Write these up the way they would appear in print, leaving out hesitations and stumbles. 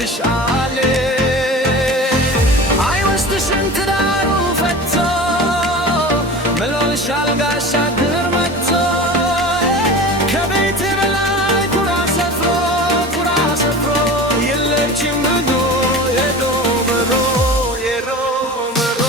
ልውሰድሽ አለ አይወስድሽም ትዳሩ ፈቶ ምሎልሻል ጋሻ ድር መጥቶ ከቤት በላይ ኩራ ሰፍሮ የለችም ብሎ ሄዶ ምሮ የሮ ምሮ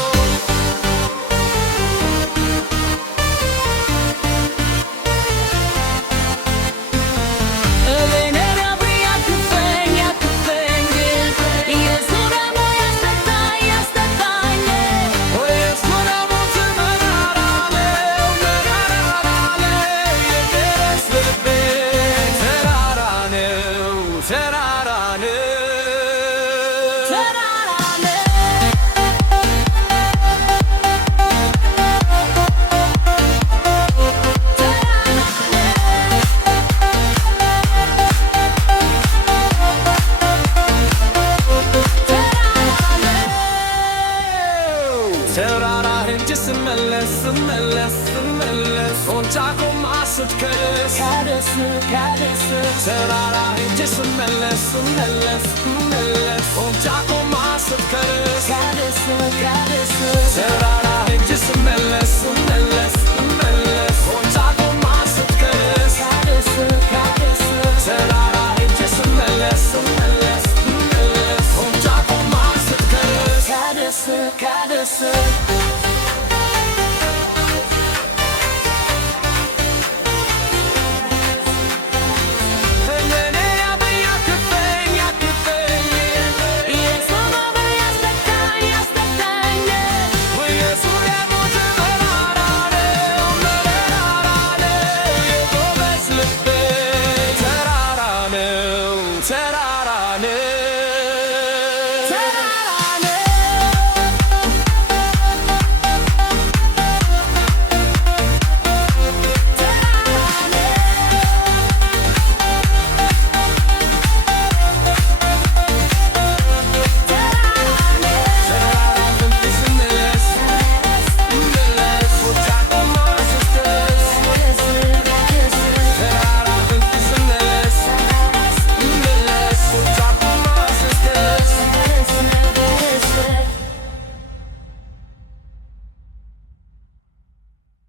ተራራ ሄጄ ስመለስ ኦንቻኮማ ስትከርስ ተራራ ሄጄ ስመለስ ኦንቻኮማ ስትከርስ ተራራ ሄጄ ስመለስ ኦንቻኮማ ስትከርስ ተራራ ሄጄ ስመለስ ኦንቻኮማ ስትከርስ